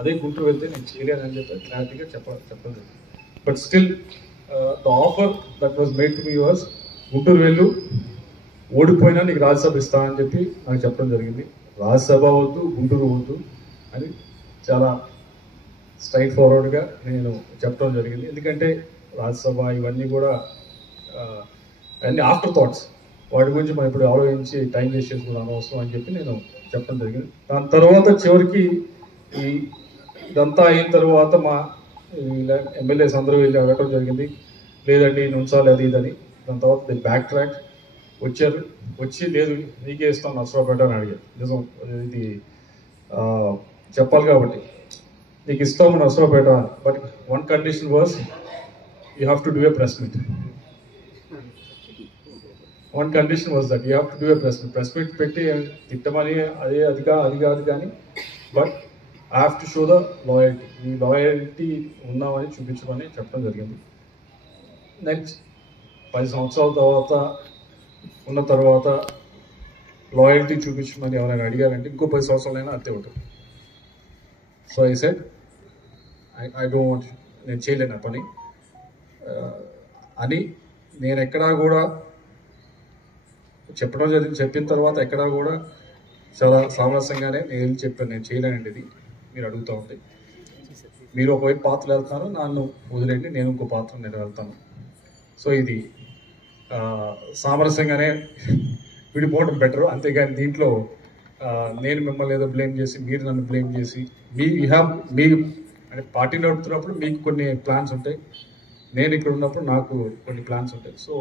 అదే గుంటూరు వెళ్తే నేను చేయలేనని చెప్పి క్లారిటీగా చెప్పలేదు. But still the offer that was made to me was Guntur వెళ్ళు, ఓడిపోయినా నీకు రాజ్యసభ ఇస్తానని చెప్పి నాకు చెప్పడం జరిగింది. రాజ్యసభ వద్దు, గుంటూరు వద్దు అని చాలా స్ట్రైట్ ఫార్వర్డ్గా నేను చెప్పడం జరిగింది. ఎందుకంటే రాజ్యసభ ఇవన్నీ కూడా అన్ని ఆఫ్టర్ థాట్స్, వాటి గురించి మనం ఇప్పుడు ఆలోచించి టైం వేస్ట్ చేసుకుని అనవసరం అని చెప్పి నేను చెప్పడం జరిగింది. దాని తర్వాత చివరికి ఇదంతా అయిన తర్వాత మా ఎమ్మెల్యేస్ అందరూ వెళ్ళి అడగటం జరిగింది, లేదండి ఉంచాలి అది ఇదని. దాని తర్వాత బ్యాక్ ట్రాక్ వచ్చి లేదు నీకే ఇస్తాం నర్సరావుపేట అని అడిగారు. నిజం ఇది చెప్పాలి కాబట్టి నీకు ఇస్తాము Narasaraopet, but one condition was you have to do a press meet. One condition was that you have to do a press meet పెట్టి తిట్టమని అది కాదు కానీ, but I have to show the loyalty, ఈ లాయల్టీ ఉన్నామని చూపించమని చెప్పడం జరిగింది. నెక్స్ట్ 10 సంవత్సరాల తర్వాత ఉన్న తర్వాత లాయల్టీ చూపించమని ఎవరైనా అడిగారంటే ఇంకో 10 సంవత్సరాలైనా అంతే ఉంటుంది. So I said I don't want, నేను చేయలేను ఆ పని అని నేను ఎక్కడా కూడా చెప్పడం జరిగింది. చెప్పిన తర్వాత ఎక్కడా కూడా చాలా సామరస్యంగానే నేను చెప్పాను, నేను చేయలేనండి ఇది, మీరు అడుగుతూ ఉంటే మీరు ఒకవైపు పాత్రలు వెళ్తాను, నన్ను వదిలేండి, నేను ఇంకో పాత్ర నేను వెళ్తాను. సో ఇది సామరస్యంగానే విడిపోవడం బెటర్. అంతేగాని దీంట్లో నేను మిమ్మల్ని ఏదో బ్లేమ్ చేసి మీరు నన్ను బ్లేమ్ చేసి మీ అంటే పార్టీ నడుపుతున్నప్పుడు మీకు కొన్ని ప్లాన్స్ ఉంటాయి, నేను ఇక్కడ ఉన్నప్పుడు నాకు కొన్ని ప్లాన్స్ ఉంటాయి. సో